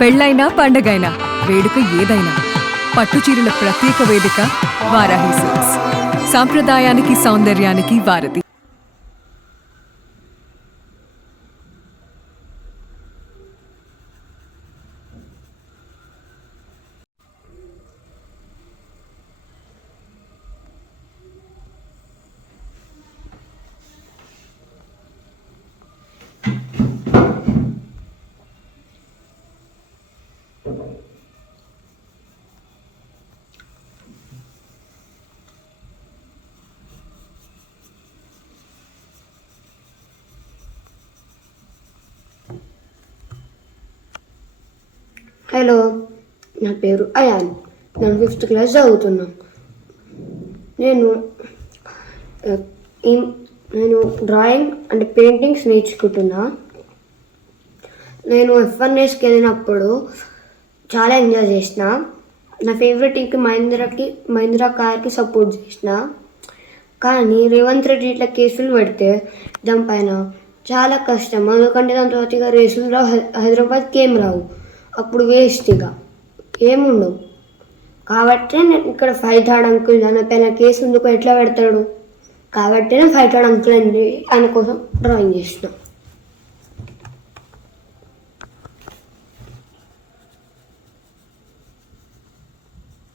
పెళ్ళైనా పండగైనా వేడుక ఏదైనా పట్టుచీరల ప్రత్యేక వేదిక వారాహి సిల్క్స్. సాంప్రదాయానికి సౌందర్యానికి వారధి. హలో, నా పేరు అయాన్. నేను 5th క్లాస్ చదువుతున్నాను. నేను డ్రాయింగ్ అంటే పెయింటింగ్స్ నేర్చుకుంటున్నా. నేను F1 వెళ్ళినప్పుడు చాలా ఎంజాయ్ చేసిన. నా ఫేవరెట్ టీంకి మహీంద్రా కార్కి సపోర్ట్ చేసిన. కానీ రేవంత్ రెడ్డి ఇట్లా కేసులు పెడితే దానిపైన చాలా కష్టం. ఎందుకంటే దాని తర్వాత ఇక రేసులు రావు, హైదరాబాద్కి ఏం రావు. అప్పుడు వేస్ట్, ఇక ఏముండవు. కాబట్టి నేను ఇక్కడ ఫైట్ ఆడ అంకుల్ దాని పైన కేసు ఎందుకు ఎట్లా పెడతాడు కాబట్టి నేను ఫైట్ ఆడ అంకుల్ అండి ఆయన కోసం డ్రాయింగ్ చేసిన.